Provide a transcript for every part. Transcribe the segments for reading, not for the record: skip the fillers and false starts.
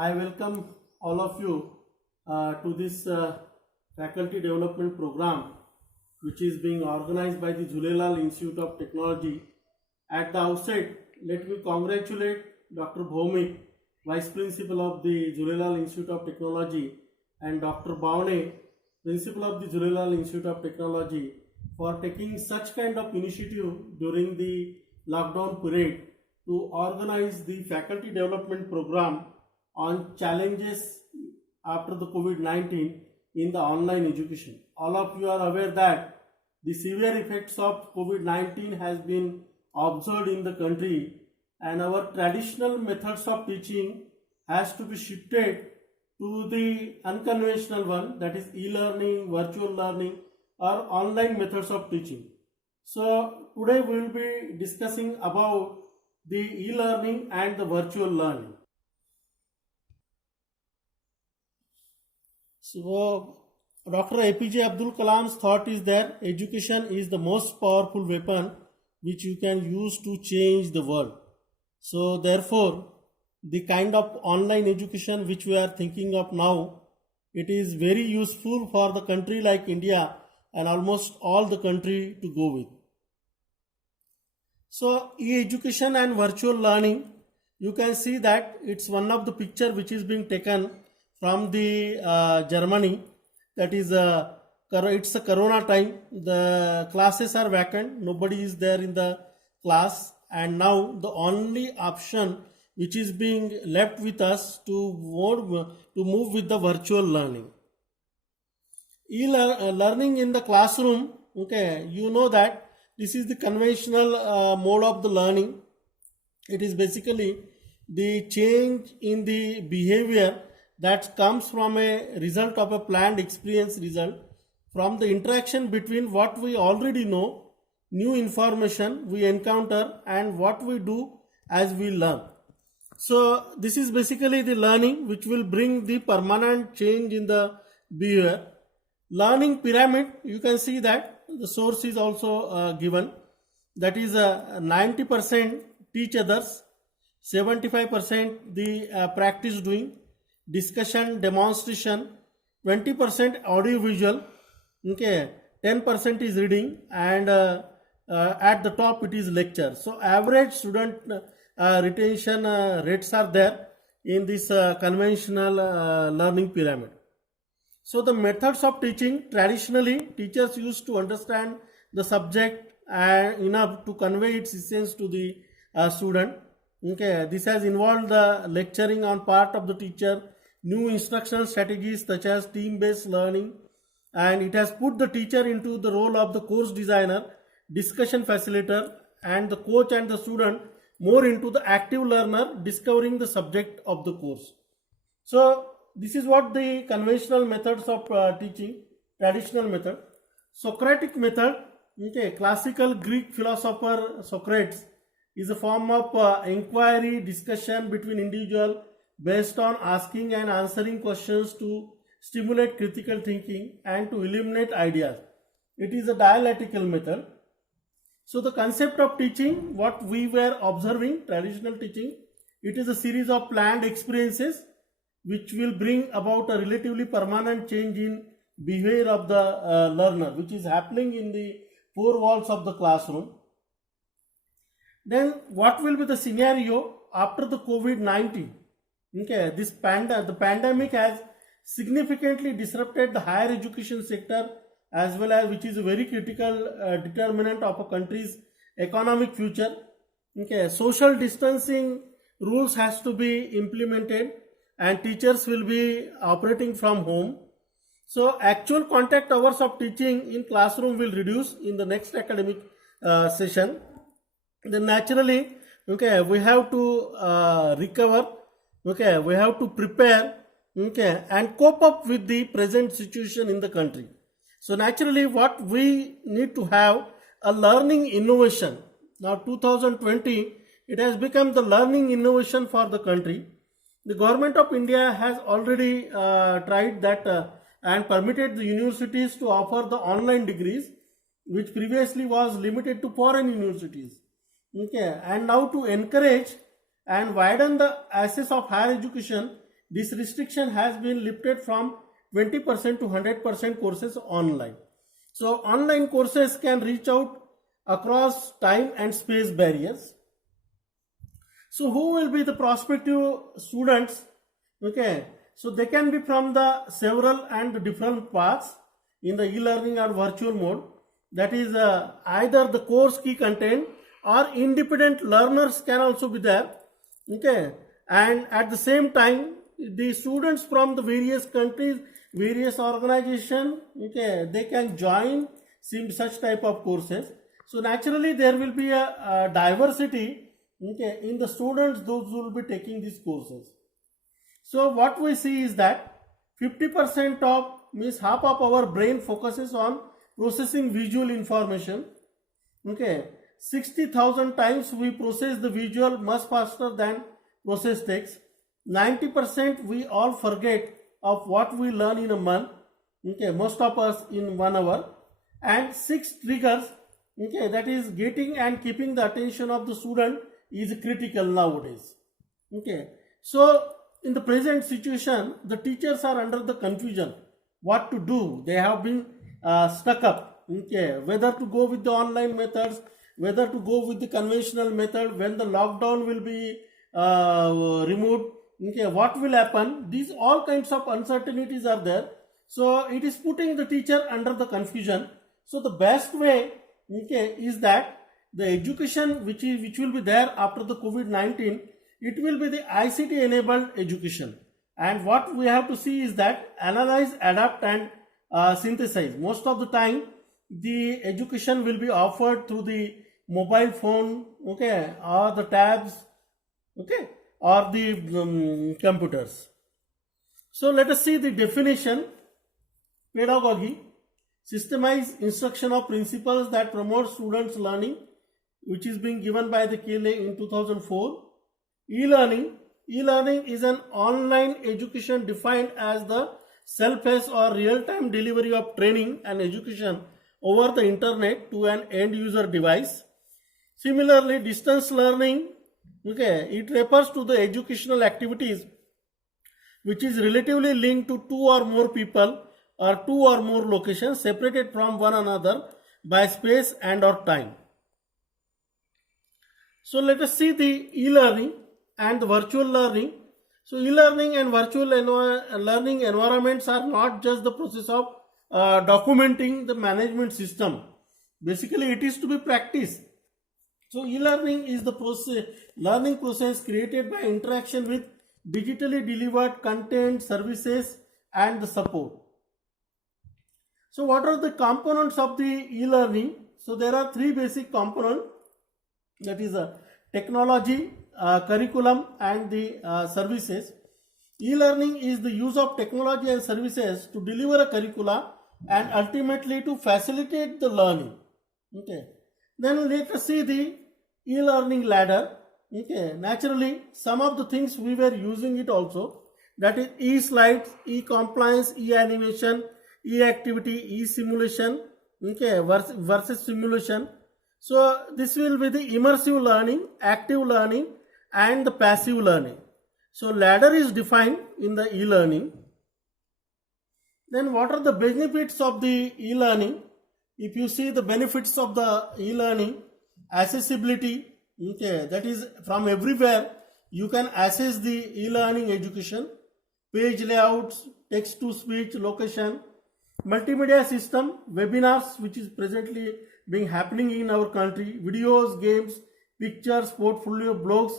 I welcome all of you to this faculty development program which is being organized by the Jhulelal Institute of Technology. At the outset, let me congratulate Dr. Bhaumik, Vice Principal of the Jhulelal Institute of Technology, and Dr. Bhavne, Principal of the Jhulelal Institute of Technology, for taking such kind of initiative during the lockdown period to organize the faculty development program on challenges after the COVID-19 in the online education. All of you are aware that the severe effects of COVID-19 has been observed in the country, and our traditional methods of teaching has to be shifted to the unconventional one, that is e-learning, virtual learning or online methods of teaching. So today we will be discussing about the e-learning and the virtual learning. So Dr. APJ Abdul Kalam's thought is that education is the most powerful weapon which you can use to change the world. So therefore, the kind of online education which we are thinking of now, it is very useful for the country like India and almost all the country to go with. So e-education and virtual learning, you can see that it's one of the picture which is being taken from the Germany. That is it's a corona time, the classes are vacant, nobody is there in the class, and now the only option which is being left with us to move with the virtual learning. E-learning in the classroom, okay, you know that this is the conventional mode of the learning. It is basically the change in the behavior that comes from a result of a planned experience result, from the interaction between what we already know, new information we encounter, and what we do as we learn. So this is basically the learning which will bring the permanent change in the behavior. Learning pyramid, you can see that the source is also given, that is 90% teach others, 75% the practice doing, discussion, demonstration, 20% audio visual, okay, 10% is reading, and at the top it is lecture. So average student retention rates are there in this conventional learning pyramid. So the methods of teaching, traditionally teachers used to understand the subject enough to convey its essence to the student. Okay, this has involved the lecturing on part of the teacher, new instructional strategies such as team-based learning, and it has put the teacher into the role of the course designer, discussion facilitator, and the coach and the student more into the active learner discovering the subject of the course. So this is what the conventional methods of teaching, traditional method. Socratic method, okay, classical Greek philosopher Socrates, is a form of inquiry, discussion between individuals based on asking and answering questions to stimulate critical thinking and to eliminate ideas. It is a dialectical method. So the concept of teaching, what we were observing, traditional teaching, it is a series of planned experiences which will bring about a relatively permanent change in behavior of the learner, which is happening in the four walls of the classroom. Then what will be the scenario after the COVID-19? Okay, the pandemic has significantly disrupted the higher education sector, as well as which is a very critical determinant of a country's economic future. Okay, social distancing rules has to be implemented, and teachers will be operating from home. So actual contact hours of teaching in classroom will reduce in the next academic session. Then naturally, okay, we have to recover, okay, we have to prepare, okay, and cope up with the present situation in the country. So naturally, what we need to have a learning innovation. Now 2020, it has become the learning innovation for the country. The government of India has already tried that and permitted the universities to offer the online degrees, which previously was limited to foreign universities. Okay, and now to encourage and widen the access of higher education, this restriction has been lifted from 20% to 100% courses online. So online courses can reach out across time and space barriers. So who will be the prospective students? Okay, so they can be from the several and different paths in the e-learning or virtual mode. That is either the course key content or independent learners can also be there. Okay, and at the same time the students from the various countries, various organizations, okay, they can join such type of courses. So naturally there will be a diversity, okay, in the students, those who will be taking these courses. So what we see is that 50% of, means half of our brain focuses on processing visual information. Okay, 60,000 times we process the visual much faster than process text. 90% we all forget of what we learn in a month. Okay, most of us in 1 hour. And 6 triggers, okay, that is getting and keeping the attention of the student is critical nowadays. Okay, so in the present situation, the teachers are under the confusion what to do. They have been stuck up, okay, whether to go with the online methods, whether to go with the conventional method, when the lockdown will be removed, okay, what will happen. These all kinds of uncertainties are there. So it is putting the teacher under the confusion. So the best way, okay, is that the education which will be there after the COVID-19, it will be the ICT enabled education. And what we have to see is that analyze, adapt and synthesize. Most of the time the education will be offered through the mobile phone, okay, or the tabs, okay, or the computers. So let us see the definition. Pedagogy: systemized instruction of principles that promote students' learning, which is being given by the KLA in 2004. E-learning: e-learning is an online education defined as the self-paced or real-time delivery of training and education over the internet to an end-user device. Similarly, distance learning, okay, it refers to the educational activities which is relatively linked to 2 or more people or 2 or more locations separated from one another by space and or time. So let us see the e-learning and the virtual learning. So e-learning and virtual learning environments are not just the process of documenting the management system. Basically it is to be practiced. So e-learning is the learning process created by interaction with digitally delivered content, services and the support. So what are the components of the e-learning? So there are 3 basic components, that is technology, curriculum and the services. E-learning is the use of technology and services to deliver a curricula and ultimately to facilitate the learning. Okay. Then let us see the e-learning ladder. Okay. Naturally, some of the things we were using it also, that is e-slides, e-compliance, e-animation, e-activity, e-simulation, okay, versus simulation. So this will be the immersive learning, active learning and the passive learning. So ladder is defined in the e-learning. Then what are the benefits of the e-learning? If you see the benefits of the e-learning: accessibility, okay, that is from everywhere you can access the e-learning education. Page layouts, text to speech, location, multimedia system, webinars which is presently being happening in our country, videos, games, pictures, portfolio, blogs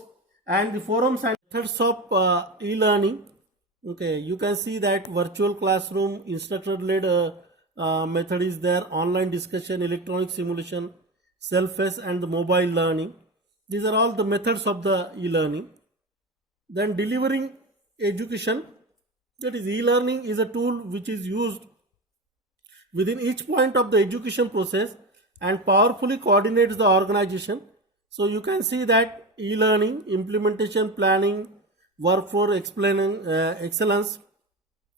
and the forums and methods of e-learning. Okay, you can see that virtual classroom, instructor-led method is there, online discussion, electronic simulation, self-paced and the mobile learning. These are all the methods of the e-learning. Then delivering education, that is e-learning is a tool which is used within each point of the education process and powerfully coordinates the organization. So you can see that e-learning, implementation, planning, workforce explaining, excellence,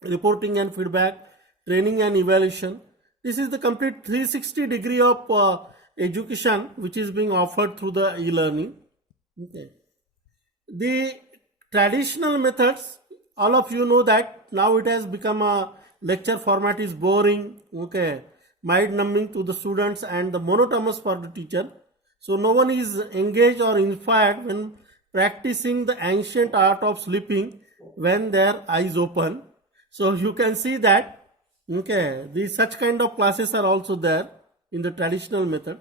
reporting and feedback, training and evaluation. This is the complete 360 degree of education which is being offered through the e-learning. Okay. The traditional methods, all of you know that now it has become a lecture format is boring, okay, mind numbing to the students and the monotonous for the teacher. So no one is engaged or inspired when practicing the ancient art of sleeping when their eyes open. So you can see that, okay, these such kind of classes are also there in the traditional method.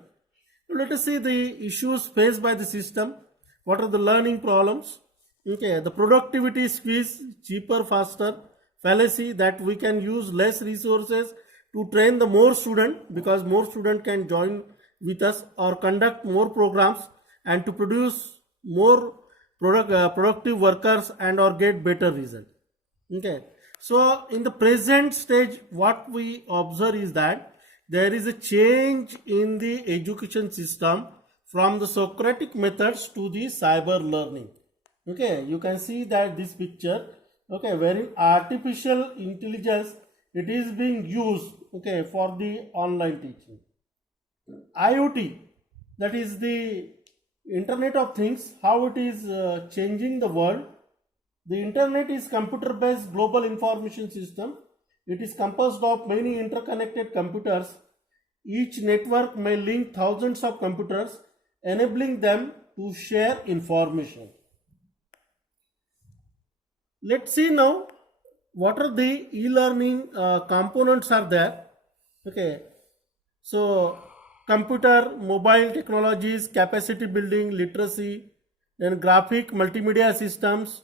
Let us see the issues faced by the system. What are the learning problems? Okay, the productivity squeeze, cheaper, faster, fallacy that we can use less resources to train the more student because more student can join with us or conduct more programs and to produce more productive workers and or get better result. Okay, so in the present stage what we observe is that there is a change in the education system from the Socratic methods to the cyber learning. Okay, you can see that this picture, okay, wherein artificial intelligence it is being used, okay, for the online teaching. IoT, that is the Internet of Things, how it is changing the world. The internet is computer-based global information system. It is composed of many interconnected computers. Each network may link thousands of computers, enabling them to share information. Let's see now what are the e-learning components are there. Okay, so computer, mobile technologies, capacity building, literacy, then graphic multimedia systems,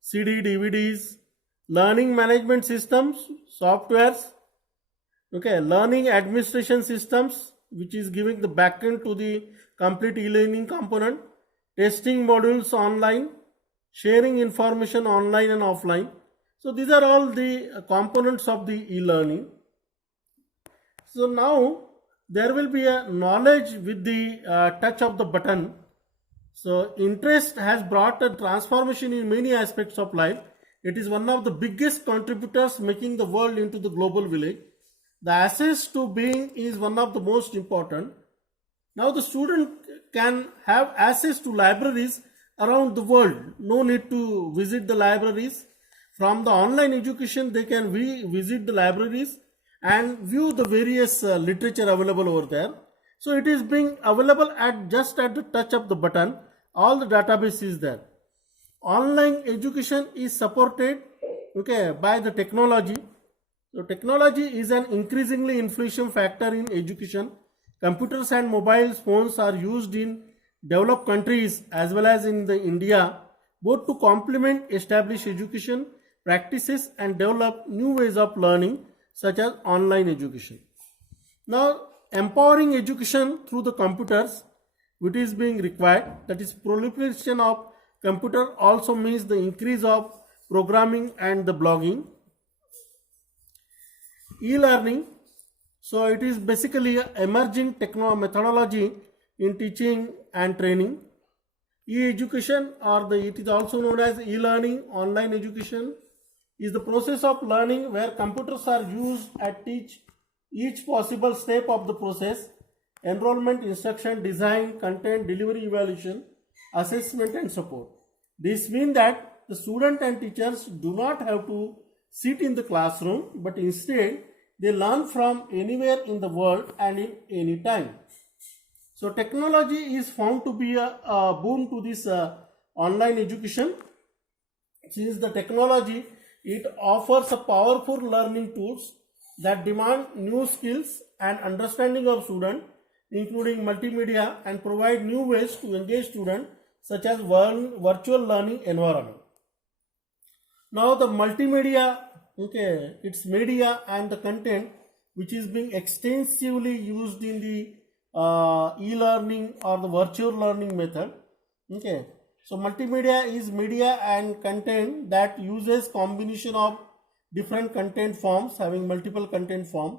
CD, DVDs, learning management systems, softwares, okay, learning administration systems, which is giving the backend to the complete e-learning component, testing modules online, sharing information online and offline. So these are all the components of the e-learning. So now there will be a knowledge with the touch of the button. So interest has brought a transformation in many aspects of life. It is one of the biggest contributors making the world into the global village. The access to being is one of the most important. Now the student can have access to libraries around the world. No need to visit the libraries. From the online education, they can visit the libraries and view the various literature available over there. So it is being available just at the touch of the button. All the database is there. Online education is supported, okay, by the technology. So technology is an increasingly influential factor in education. Computers and mobile phones are used in developed countries as well as in the India, both to complement established education practices and develop new ways of learning such as online education. Now, empowering education through the computers, which is being required, that is proliferation of computer also means the increase of programming and the blogging. E-learning, so it is basically an emerging methodology in teaching and training. E-education, or it is also known as e-learning, online education, is the process of learning where computers are used at each possible step of the process: enrollment, instruction, design, content, delivery, evaluation, assessment and support. This means that the student and teachers do not have to sit in the classroom, but instead they learn from anywhere in the world and in any time. So technology is found to be a boon to this online education. Since the technology, it offers a powerful learning tools that demand new skills and understanding of student, including multimedia, and provide new ways to engage students such as virtual learning environment. Now the multimedia, okay, it's media and the content which is being extensively used in the e-learning or the virtual learning method. Okay, so multimedia is media and content that uses combination of different content forms, having multiple content form.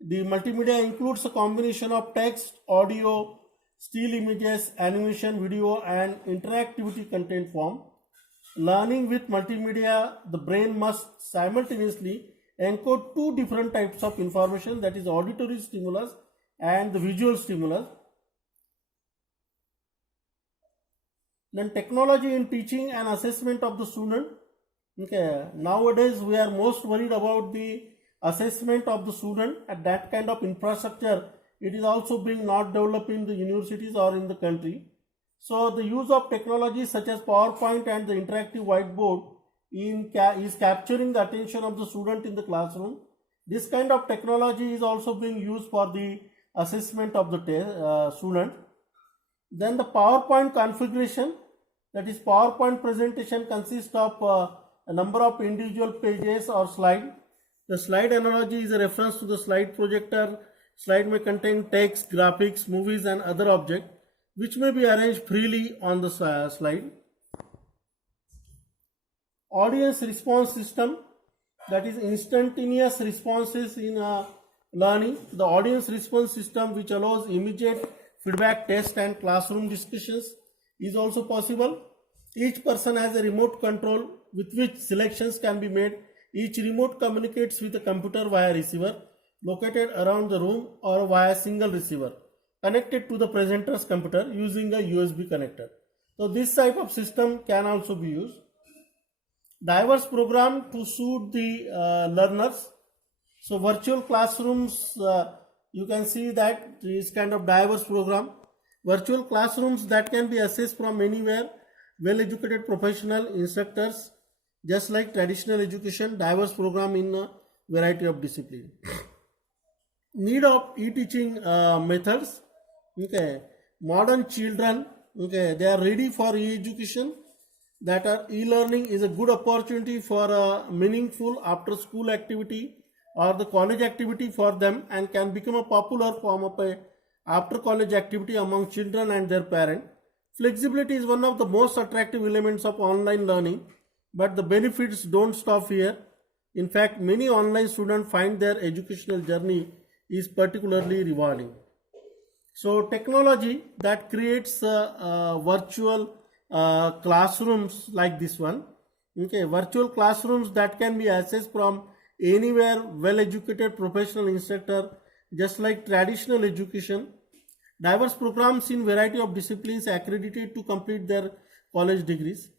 The multimedia includes a combination of text, audio, still images, animation, video and interactivity content form. Learning with multimedia, the brain must simultaneously encode two different types of information, that is auditory stimulus and the visual stimulus. Then technology in teaching and assessment of the student. Okay, nowadays we are most worried about the assessment of the student, and that kind of infrastructure it is also being not developed in the universities or in the country. So the use of technologies such as PowerPoint and the interactive whiteboard is capturing the attention of the student in the classroom. This kind of technology is also being used for the assessment of the student. Then the PowerPoint configuration, that is PowerPoint presentation consists of a number of individual pages or slide. The slide analogy is a reference to the slide projector. Slide may contain text, graphics, movies and other objects which may be arranged freely on the slide. Audience response system, that is instantaneous responses in learning. The audience response system which allows immediate feedback, test and classroom discussions is also possible. Each person has a remote control with which selections can be made. Each remote communicates with a computer via receiver located around the room or via single receiver connected to the presenter's computer using a USB connector. So this type of system can also be used. Diverse program to suit the learners. So virtual classrooms, you can see that this kind of diverse program. Virtual classrooms that can be accessed from anywhere. Well-educated professional instructors, just like traditional education, diverse program in a variety of discipline. Need of e-teaching methods. Okay, modern children, okay, they are ready for e-education. That e-learning is a good opportunity for a meaningful after-school activity or the college activity for them, and can become a popular form of a after-college activity among children and their parents. Flexibility is one of the most attractive elements of online learning, but the benefits don't stop here. In fact, many online students find their educational journey is particularly rewarding. So technology that creates virtual classrooms like this one. Okay, virtual classrooms that can be accessed from anywhere, well-educated professional instructor, just like traditional education. Diverse programs in variety of disciplines accredited to complete their college degrees.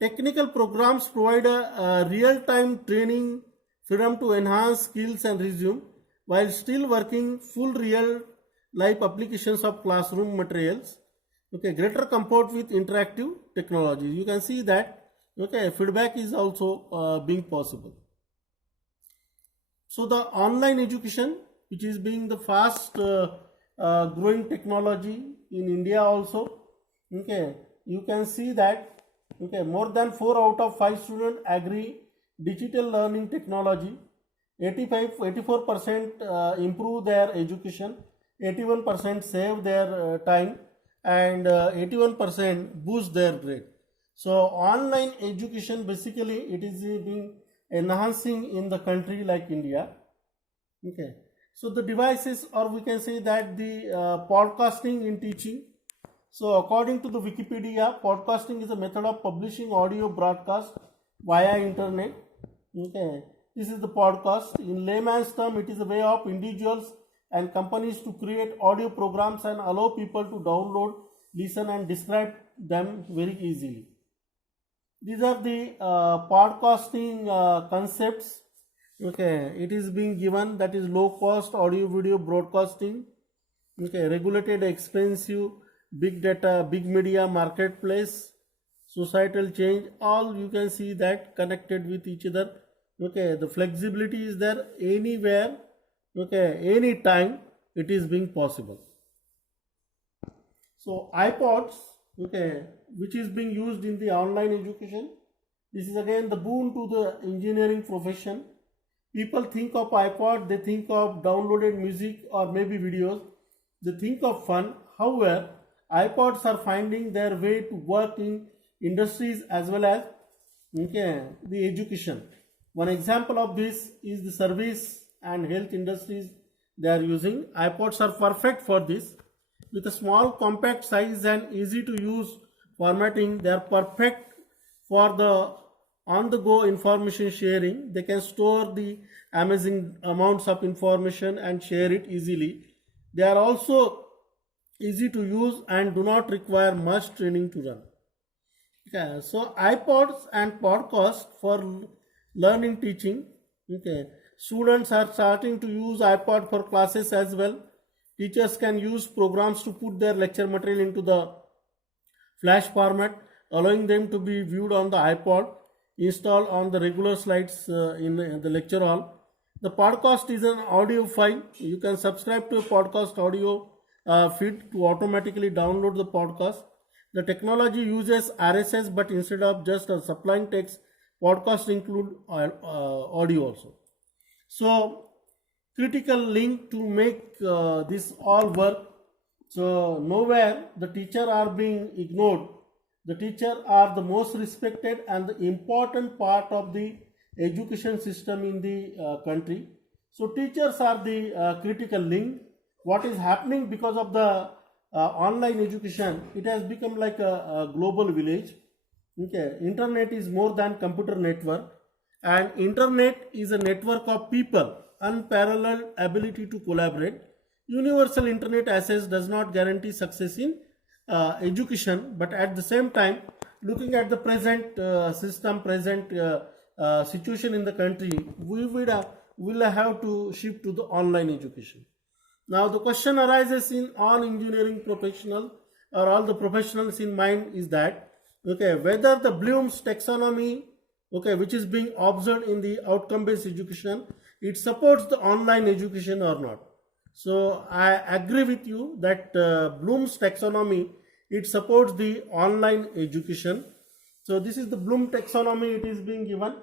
Technical programs provide a real-time training, freedom to enhance skills and resume, while still working full real-life applications of classroom materials. Okay, greater comfort with interactive technology. You can see that, okay, feedback is also being possible. So the online education, which is being the fast growing technology in India also, okay, you can see that, okay, more than 4 out of 5 students agree digital learning technology. 84% improve their education, 81% save their time, and 81% boost their grade. So online education, basically it is being enhancing in the country like India. Okay, so the devices, or we can say that the podcasting in teaching. So according to the Wikipedia, podcasting is a method of publishing audio broadcast via internet. Okay, this is the podcast. In layman's term, it is a way of individuals and companies to create audio programs and allow people to download, listen and describe them very easily. These are the podcasting concepts. Okay, it is being given, that is low cost audio video broadcasting. Okay, regulated, expensive, big data, big media, marketplace, societal change, all you can see that connected with each other. Okay, the flexibility is there anywhere, okay, anytime it is being possible. So iPods, okay, which is being used in the online education, this is again the boon to the engineering profession. People think of iPod, they think of downloaded music or maybe videos, they think of fun. However, iPods are finding their way to work in industries as well as, okay, the education. One example of this is the service and health industries. They are using iPods are perfect for this. With a small compact size and easy to use formatting, they are perfect for the on the go information sharing. They can store the amazing amounts of information and share it easily. They are also easy to use and do not require much training to run. Okay, so iPods and podcasts for learning teaching. Okay, students are starting to use iPod for classes as well. Teachers can use programs to put their lecture material into the flash format, allowing them to be viewed on the iPod, installed on the regular slides in the lecture hall. The podcast is an audio file. You can subscribe to a podcast audio feed to automatically download the podcast. The technology uses RSS, but instead of just supplying text, podcasts include audio also. So, critical link to make this all work. So, nowhere the teacher are being ignored. The teacher are the most respected and the important part of the education system in the country. So, teachers are the critical link. What is happening because of the online education? It has become like a global village. Okay, internet is more than computer network, and internet is a network of people, unparalleled ability to collaborate. Universal internet access does not guarantee success in education, but at the same time, looking at the present present situation in the country, we will have to shift to the online education. Now the question arises in all engineering professional or all the professionals in mind is that, okay, whether the Bloom's taxonomy, okay, which is being observed in the outcome based education, it supports the online education or not. So I agree with you that Bloom's taxonomy, it supports the online education. So this is the Bloom taxonomy, it is being given.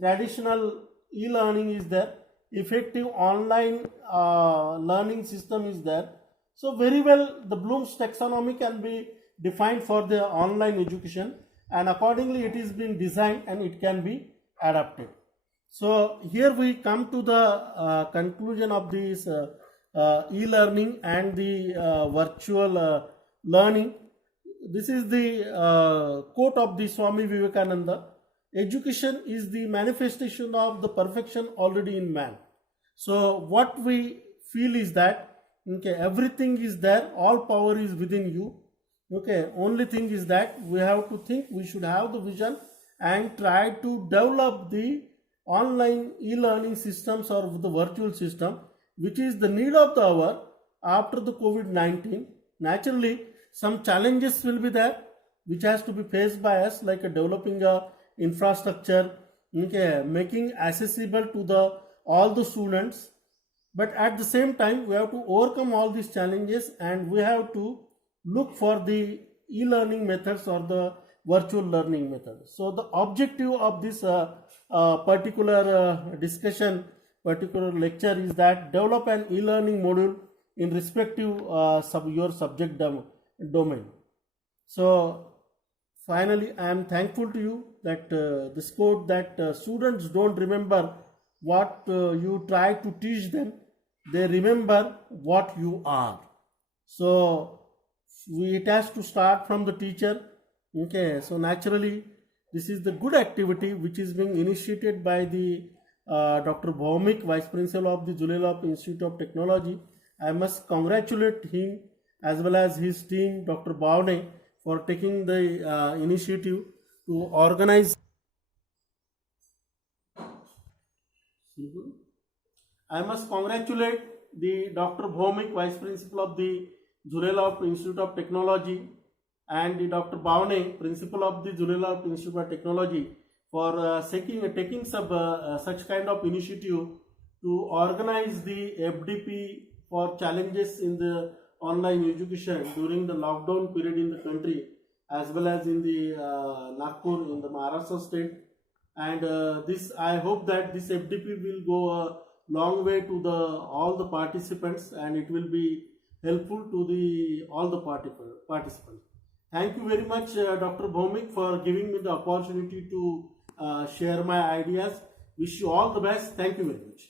Traditional e-learning is there, effective online learning system is there. So very well the Bloom's taxonomy can be defined for the online education, and accordingly it is being designed and it can be adapted. So here we come to the conclusion of this e-learning and the virtual learning. This is the quote of the Swami Vivekananda: education is the manifestation of the perfection already in man. So what we feel is that, okay, everything is there, all power is within you. Okay, only thing is that we have to think, we should have the vision and try to develop the online e-learning systems or the virtual system, which is the need of the hour after the COVID-19. Naturally, some challenges will be there, which has to be faced by us, like developing a infrastructure, okay, making accessible to the all the students. But at the same time, we have to overcome all these challenges and we have to look for the e-learning methods or the virtual learning methods. So the objective of this particular discussion, particular lecture is that develop an e-learning module in respective your subject domain. So finally, I am thankful to you that this quote that students don't remember what you try to teach them, they remember what you are. So it has to start from the teacher. Okay, so naturally this is the good activity which is being initiated by the Dr. Bhaumik, Vice Principal of the Zulelop Institute of Technology. I must congratulate him as well as his team, Dr. Bhavne, for taking the initiative to organize. I must congratulate the Dr. Bhaumik, Vice Principal of the Zulelop Institute of Technology, and the Dr. Bhavne, Principal of the Zulelop Institute of Technology, for taking such kind of initiative to organize the FDP for challenges in the online education during the lockdown period in the country, as well as in the Nagpur in the Maharashtra state. And this, I hope that this FDP will go a long way to the all the participants, and it will be helpful to the all the participants. Thank you very much, Dr. Bhaumik, for giving me the opportunity to share my ideas. Wish you all the best. Thank you very much.